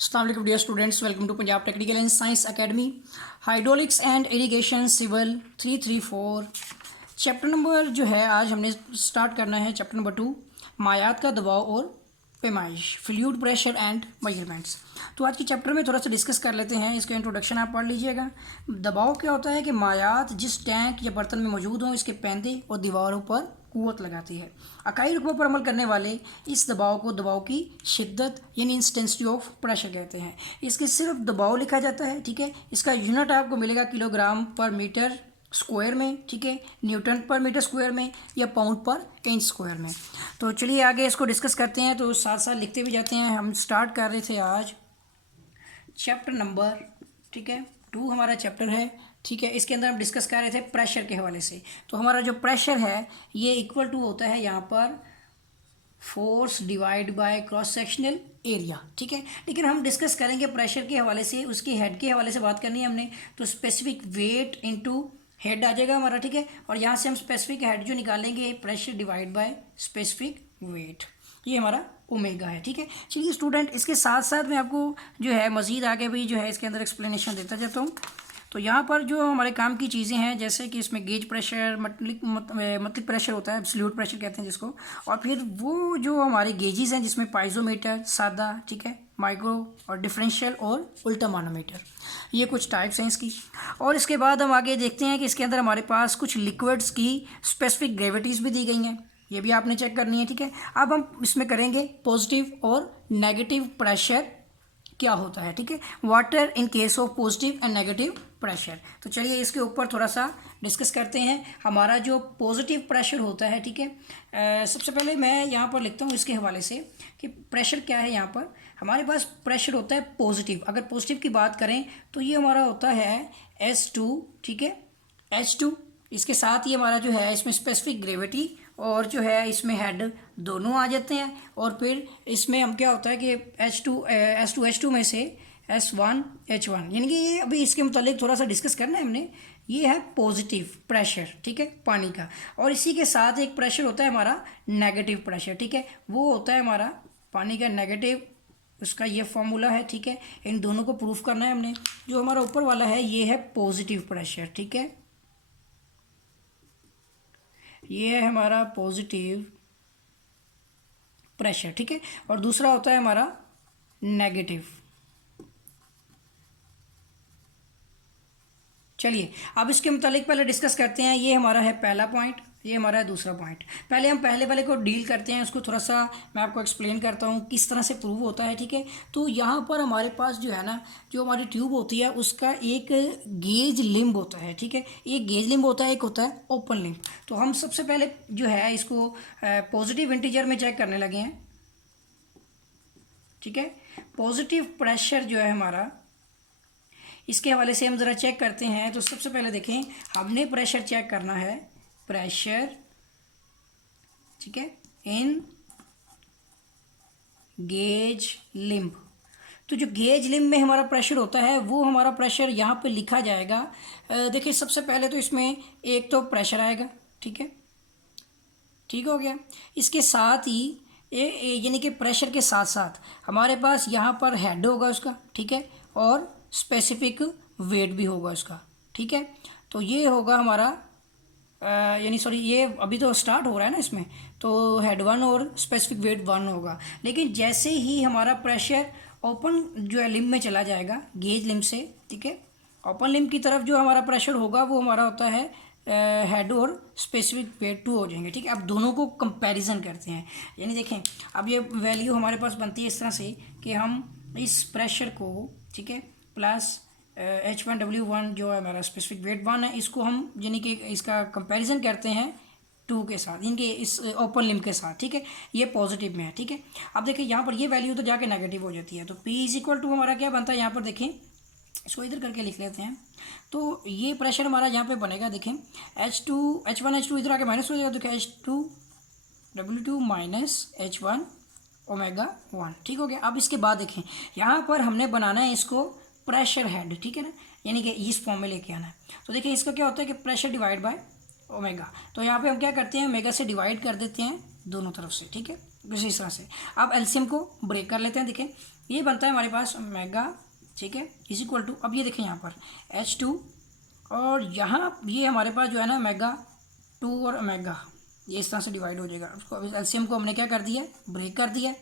अस्सलाम वालेकुम dear students, welcome to Punjab technical and science academy. Hydraulics and irrigation civil 334 chapter number जो है आज हमने स्टार्ट करना है चैप्टर नंबर 2, मायात का दबाव और पैमाइश, फ्लूइड प्रेशर एंड मेजरमेंट्स। तो आज के चैप्टर में थोड़ा सा डिस्कस कर लेते हैं। इसका इंट्रोडक्शन आप पढ़ लीजिएगा। दबाव क्या होता है कि मायात जिस टैंक या बर्तन में मौजूद हों इसके पैंदे और दीवारों पर कुव्वत लगाती है। अकाई रुकबों पर अमल करने वाले इस दबाव को दबाव की शिद्दत यानी इंटेंसिटी ऑफ प्रेशर कहते हैं। इसके सिर्फ दबाव लिखा जाता है, ठीक है। इसका यूनिट आपको मिलेगा किलोग्राम पर मीटर स्क्वायर में, ठीक है, न्यूटन पर मीटर स्क्वायर में या पाउंड पर इंच स्क्वायर में। तो चलिए आगे इसको डिस्कस करते हैं। तो साथ साथ लिखते भी जाते हैं। हम स्टार्ट कर रहे थे आज चैप्टर नंबर, ठीक है, 2 हमारा चैप्टर है, ठीक है। इसके अंदर हम डिस्कस कर रहे थे प्रेशर के हवाले से। तो हमारा जो प्रेशर है ये इक्वल टू होता है यहाँ पर force divide by cross sectional area, ठीक है। लेकिन हम डिस्कस करेंगे प्रेशर के हवाले से, उसके हेड के हवाले से बात करनी है हमने। तो स्पेसिफिक वेट इनटू हेड आ जाएगा हमारा, ठीक है। और यहाँ से हम स्पेसिफिक हेड जो निकालेंगे pressure divide by specific weight, ये हमारा ओमेगा है, ठीक है। चलिए स्टूडेंट, इसके साथ साथ मैं आपको जो है मज़ीद आगे भी जो है इसके अंदर एक्सप्लेनेशन देता जाता हूँ। तो यहाँ पर जो हमारे काम की चीज़ें हैं, जैसे कि इसमें गेज प्रेशर, मतलब प्रेशर होता है, एब्सोल्यूट प्रेशर कहते हैं जिसको, और फिर वो जो हमारे गेजेस हैं जिसमें पाइजोमीटर, सादा, ठीक है, माइक्रो और डिफरेंशियल और उल्टा मानोमीटर, ये कुछ टाइप्स हैं इसकी। और इसके बाद हम आगे देखते हैं कि इसके अंदर हमारे पास कुछ लिक्विड्स की स्पेसिफिक ग्रेविटीज़ भी दी गई हैं, ये भी आपने चेक करनी है, ठीक है। अब हम इसमें करेंगे पॉजिटिव और नेगेटिव प्रेशर क्या होता है, ठीक है, water in case of positive and negative pressure. तो चलिए इसके ऊपर थोड़ा सा डिस्कस करते हैं। हमारा जो पॉजिटिव प्रेशर होता है, ठीक है, सबसे पहले मैं यहाँ पर लिखता हूँ इसके हवाले से कि प्रेशर क्या है। यहाँ पर हमारे पास प्रेशर होता है पॉजिटिव। अगर पॉजिटिव की बात करें तो ये हमारा होता है S2, ठीक है, H2। इसके साथ ही हमारा जो है इसमें स्पेसिफिक ग्रेविटी और जो है इसमें हेड दोनों आ जाते हैं। और फिर इसमें हम क्या होता है कि H2 में से S1 H1, यानी कि ये अभी इसके मुतालिक थोड़ा सा डिस्कस करना है हमने। ये है पॉजिटिव प्रेशर, ठीक है, पानी का। और इसी के साथ एक प्रेशर होता है हमारा नेगेटिव प्रेशर, ठीक है, वो होता है हमारा पानी का नेगेटिव, उसका ये फॉर्मूला है, ठीक है। इन दोनों को प्रूफ करना है हमने। जो हमारा ऊपर वाला है ये है पॉजिटिव प्रेशर, ठीक है, ये है हमारा पॉजिटिव प्रेशर, ठीक है। और दूसरा होता है हमारा नेगेटिव। चलिए अब इसके मुतालिक पहले डिस्कस करते हैं। ये हमारा है पहला पॉइंट, ये हमारा है दूसरा पॉइंट। पहले हम पहले वाले को डील करते हैं, उसको थोड़ा सा मैं आपको एक्सप्लेन करता हूँ किस तरह से प्रूव होता है, ठीक है। तो यहाँ पर हमारे पास जो है ना, जो हमारी ट्यूब होती है उसका एक गेज लिम्ब होता है, ठीक है। एक गेज लिम्ब होता है, एक होता है ओपन लिम्ब। तो हम सबसे पहले जो है इसको पॉजिटिव इंटीजर में चेक करने लगे हैं, ठीक है। पॉजिटिव प्रेशर जो है हमारा, इसके हवाले से हम ज़रा चेक करते हैं। तो सबसे पहले देखें, हमने प्रेशर चेक करना है, प्रेशर, ठीक है, इन गेज लिम्ब। तो जो गेज लिम्ब में हमारा प्रेशर होता है वो हमारा प्रेशर यहाँ पे लिखा जाएगा। देखिए सबसे पहले तो इसमें एक तो प्रेशर आएगा, ठीक है, ठीक हो गया। इसके साथ ही यानी कि प्रेशर के साथ साथ हमारे पास यहाँ पर हेड होगा उसका, ठीक है, और स्पेसिफिक वेट भी होगा उसका, ठीक है। तो ये होगा हमारा यानी सॉरी, ये अभी तो स्टार्ट हो रहा है ना इसमें, तो हेड 1 और स्पेसिफिक वेट 1 होगा। लेकिन जैसे ही हमारा प्रेशर ओपन जो है लिम्ब में चला जाएगा, गेज लिम्ब से, ठीक है, ओपन लिम्ब की तरफ जो हमारा प्रेशर होगा वो हमारा होता है हेड और स्पेसिफिक वेट 2 हो जाएंगे, ठीक है। अब दोनों को कंपैरिजन करते हैं। यानी देखें अब ये वैल्यू हमारे पास बनती है इस तरह से कि हम इस प्रेशर को, ठीक है, प्लस H1W1 जो है हमारा स्पेसिफिक वेट 1 है, इसको हम यानी कि इसका कंपैरिजन करते हैं 2 के साथ, इनके इस ओपन लिम्ब के साथ, ठीक है। ये पॉजिटिव में है, ठीक है। अब देखिए यहाँ पर ये वैल्यू तो जाके नेगेटिव हो जाती है। तो P = हमारा क्या बनता है, यहाँ पर देखें, इसको इधर करके लिख लेते हैं। तो ये प्रेशर हमारा यहाँ पे बनेगा, देखें H1H2 इधर आके माइनस हो जाएगा, तो क्या H2W2 माइनस H1 ओमेगा 1, ठीक हो गया। अब इसके बाद देखें यहाँ पर हमने बनाना है इसको प्रेशर हेड, ठीक है ना, यानी कि इस फॉर्म में लेके आना है। तो देखिए इसका क्या होता है कि प्रेशर डिवाइड बाय ओमेगा। तो यहाँ पे हम क्या करते हैं, ओमेगा से डिवाइड कर देते हैं दोनों तरफ से, ठीक है, इसी तरह से। अब एलसीएम को ब्रेक कर लेते हैं। देखें ये बनता है हमारे पास ओमेगा, ठीक है, इज इक्वल टू, अब ये देखें यहाँ पर H2 और यहाँ ये हमारे पास जो है ना ओमेगा 2 और ओमेगा ये इस तरह से डिवाइड हो जाएगा। उसको एलसीएम को हमने क्या कर दिया, ब्रेक कर दिया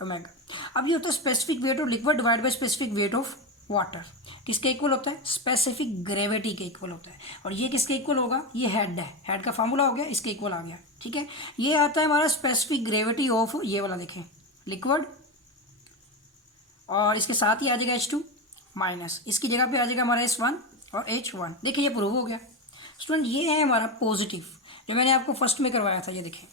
ओमेगा। अब ये होता है specific weight of liquid divide by specific weight of water. किसके इक्वल होता है, स्पेसिफिक ग्रेविटी के इक्वल होता है। और ये किसके इक्वल होगा, ये हेड है, हेड का फार्मूला हो गया, इसके इक्वल आ गया, ठीक है। ये आता है हमारा स्पेसिफिक ग्रेविटी ऑफ, ये वाला देखें लिक्विड, और इसके साथ ही आ जाएगा H2 माइनस, इसकी जगह पे आ जाएगा हमारा S1 और H1। देखिए ये प्रूव हो गया स्टूडेंट। ये है हमारा पॉजिटिव जो मैंने आपको फर्स्ट में करवाया था, ये देखें,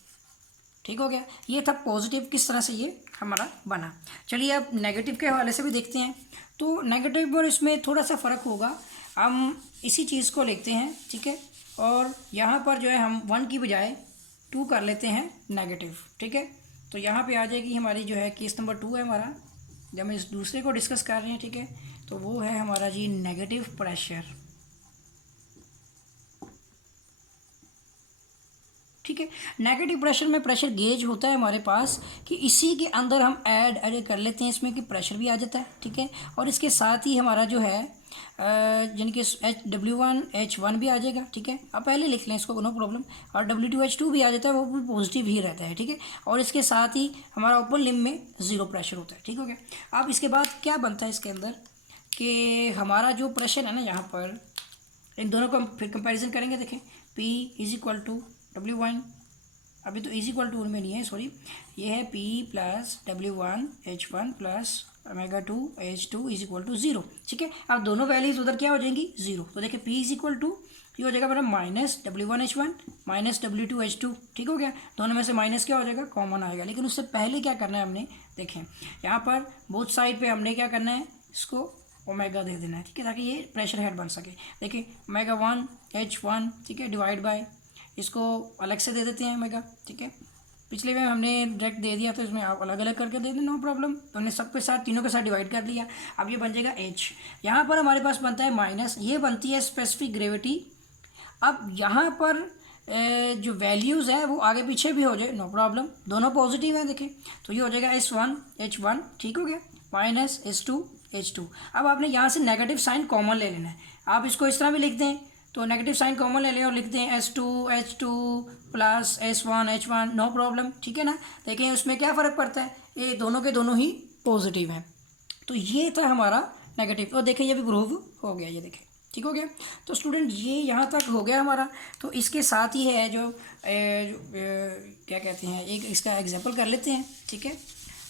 ठीक हो गया। ये था पॉजिटिव, किस तरह से ये हमारा बना। चलिए अब नेगेटिव के हवाले से भी देखते हैं। तो नेगेटिव और इसमें थोड़ा सा फ़र्क होगा। हम इसी चीज़ को लिखते हैं, ठीक है, और यहाँ पर जो है हम 1 की बजाय 2 कर लेते हैं नेगेटिव, ठीक है। तो यहाँ पे आ जाएगी हमारी जो है केस नंबर 2 है हमारा, जब हम इस दूसरे को डिस्कस कर रहे हैं, ठीक है। तो वो है हमारा जी नेगेटिव प्रेशर, ठीक है। नेगेटिव प्रेशर में प्रेशर गेज होता है हमारे पास कि इसी के अंदर हम ऐड कर लेते हैं इसमें कि प्रेशर भी आ जाता है, ठीक है। और इसके साथ ही हमारा जो है यानी कि W1 H1 भी आ जाएगा, ठीक है। अब पहले लिख लें इसको, नो प्रॉब्लम। और W2 H2 भी आ जाता है, वो भी पॉजिटिव ही रहता है, ठीक है। और इसके साथ ही हमारा ओपन लिम में 0 प्रेशर होता है, ठीक हो गया। अब इसके बाद क्या बनता है इसके अंदर कि हमारा जो प्रेशर है ना, यहाँ पर इन दोनों को हम फिर कंपेरिजन करेंगे। देखें P is equal to W1, अभी तो इज इक्वल टू में नहीं है, सॉरी, ये है P plus W1 H1 plus omega 2 H2 is equal to 0, ठीक है। अब दोनों वैल्यूज उधर क्या हो जाएंगी, 0। तो देखिए P इज इक्वल टू, ये हो जाएगा मेरा minus W1 H1 minus W2 H2, ठीक हो गया। दोनों में से माइनस क्या हो जाएगा, कॉमन आएगा। लेकिन उससे पहले क्या करना है हमने, देखें यहाँ पर बोथ साइड पे हमने क्या करना है, इसको ओमेगा दे देना है, ठीक है, ताकि ये प्रेशर हेड बन सके। देखिए ओमेगा 1 H1, ठीक है, डिवाइड बाय, इसको अलग से दे देते हैं ओमेगा, ठीक है। पिछले में हमने डायरेक्ट दे दिया, तो इसमें आप अलग अलग करके दे दें, नो प्रॉब्लम। तो हमने सबके साथ, तीनों के साथ डिवाइड कर दिया। अब ये बन जाएगा H। यहाँ पर हमारे पास बनता है माइनस, ये बनती है स्पेसिफिक ग्रेविटी। अब यहाँ पर जो वैल्यूज़ है वो आगे पीछे भी हो जाए, नो प्रॉब्लम, दोनों पॉजिटिव हैं। देखें तो ये हो जाएगा S1 H1, ठीक हो गया, माइनस S2 H2। अब आपने यहाँ से नेगेटिव साइन कॉमन ले लेना है। आप इसको इस तरह भी लिख दें, तो नेगेटिव साइन कॉमन ले लें और लिखते हैं S2 H2 plus S1 H1, no problem, ठीक है ना। देखें उसमें क्या फ़र्क पड़ता है, ये दोनों के दोनों ही पॉजिटिव हैं। तो ये था हमारा नेगेटिव, और देखें ये भी प्रूव हो गया, ये देखें, ठीक हो गया। तो स्टूडेंट ये यहाँ तक हो गया हमारा। तो इसके साथ ही है जो क्या कहते हैं, एक इसका एग्जाम्पल कर लेते हैं, ठीक है।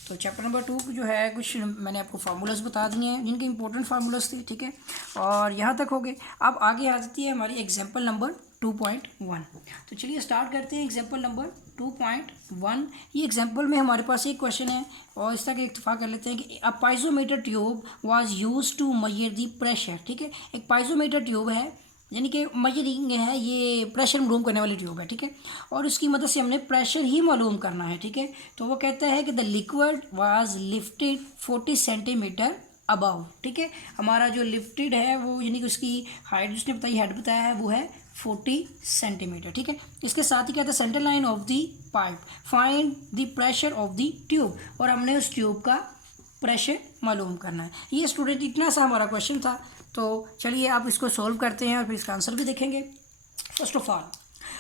तो चैप्टर नंबर 2 जो है कुछ मैंने आपको फार्मूलाज बता दिए हैं, जिनके इंपॉर्टेंट फार्मूलाज थे, ठीक है। और यहाँ तक हो गए। अब आगे आ जाती है हमारी एग्जाम्पल नंबर 2.1। तो चलिए स्टार्ट करते हैं एग्जाम्पल नंबर 2.1। ये एग्जाम्पल में हमारे पास एक क्वेश्चन है, और इस तरह का इत्तेफाक कर लेते हैं कि a piezometer tube was used to measure the pressure, ठीक है। एक पाइजोमीटर ट्यूब है, यानी कि मेजरिंग है, ये प्रेशर मालूम करने वाली ट्यूब है, ठीक है। और उसकी मदद से हमने प्रेशर ही मालूम करना है, ठीक है। तो वो कहता है कि the liquid was lifted 40 centimetre above, ठीक है। हमारा जो लिफ्टेड है वो यानी कि उसकी हाइट जिसने बताई, हेड बताया है, वो है 40 सेंटीमीटर, ठीक है। इसके साथ ही कहता है centre line of the pipe find the pressure of the tube, और हमने उस ट्यूब का प्रेशर मालूम करना है। ये स्टूडेंट इतना सा हमारा क्वेश्चन था। तो चलिए आप इसको सॉल्व करते हैं और फिर इसका आंसर भी देखेंगे। फर्स्ट ऑफ ऑल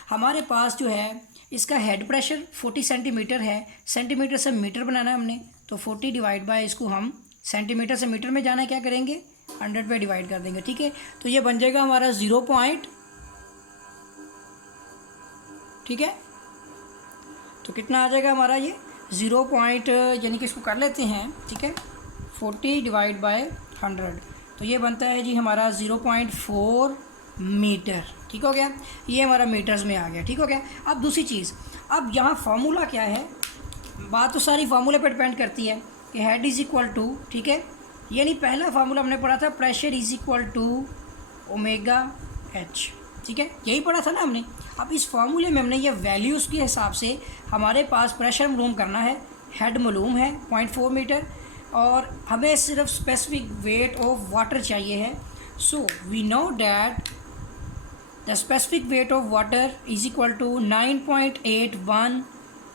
हमारे पास जो है इसका हेड प्रेशर 40 सेंटीमीटर है, सेंटीमीटर से मीटर बनाना है हमने, तो 40 डिवाइड बाय इसको हम सेंटीमीटर से मीटर में जाना है, क्या करेंगे 100 पे डिवाइड कर देंगे, ठीक है। तो ये बन जाएगा हमारा 0 पॉइंट, ठीक है। तो कितना आ जाएगा हमारा ये 0 पॉइंट, यानी कि इसको कर लेते हैं, ठीक है, 40 डिवाइड बाय 100, तो ये बनता है जी हमारा 0.4 मीटर, ठीक हो गया। ये हमारा मीटर्स में आ गया, ठीक हो गया। अब दूसरी चीज़, अब यहाँ फार्मूला क्या है, बात तो सारी फार्मूले पर डिपेंड करती है कि हेड इज़ इक्वल टू, ठीक है, यानी पहला फार्मूला हमने पढ़ा था pressure is equal to omega H, ठीक है, यही पढ़ा था ना हमने। अब इस फार्मूले में हमने ये वैल्यूज़ के हिसाब से हमारे पास प्रेशर मालूम करना है, हेड मालूम है 0.4 मीटर, और हमें सिर्फ स्पेसिफिक वेट ऑफ वाटर चाहिए है। So we know that the specific weight of water is equal to 9.81,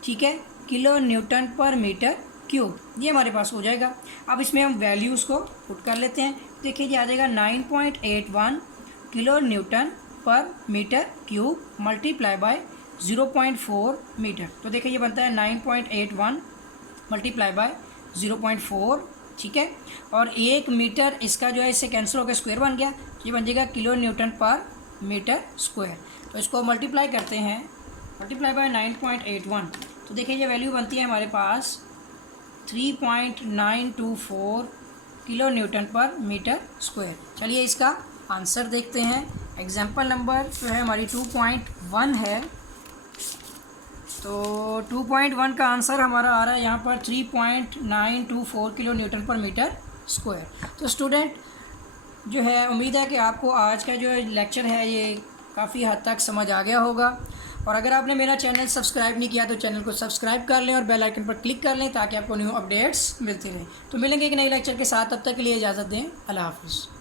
ठीक है, kilo newton per metre cube, ये हमारे पास हो जाएगा। अब इसमें हम वैल्यूज़ को पुट कर लेते हैं। देखिए ये आ जाएगा 9.81 kilo newton per metre cube multiply by 0.4 metre. तो देखिए ये बनता है 9.81 मल्टीप्लाई बाय 0.4, ठीक है। और 1 मीटर इसका जो है इससे कैंसिल होकर स्क्वायर बन गया, ये बन जाएगा kilo newton per metre square. तो इसको मल्टीप्लाई करते हैं, मल्टीप्लाई बाय 9.81, तो देखिए ये वैल्यू बनती है हमारे पास 3.924 kilo newton per metre square. चलिए इसका आंसर देखते हैं। एग्जाम्पल नंबर जो है हमारी 2.1 है, तो 2.1 का आंसर हमारा आ रहा है यहाँ पर 3.924 kilo newton per metre square. तो स्टूडेंट जो है, उम्मीद है कि आपको आज का जो लेक्चर है ये काफ़ी हद तक समझ आ गया होगा। और अगर आपने मेरा चैनल सब्सक्राइब नहीं किया तो चैनल को सब्सक्राइब कर लें और बेल आइकन पर क्लिक कर लें ताकि आपको न्यू अपडेट्स मिलती रहें। तो मिलेंगे एक नए लेक्चर के साथ, तब तक के लिए इजाज़त दें। अल्लाह हाफ़िज़।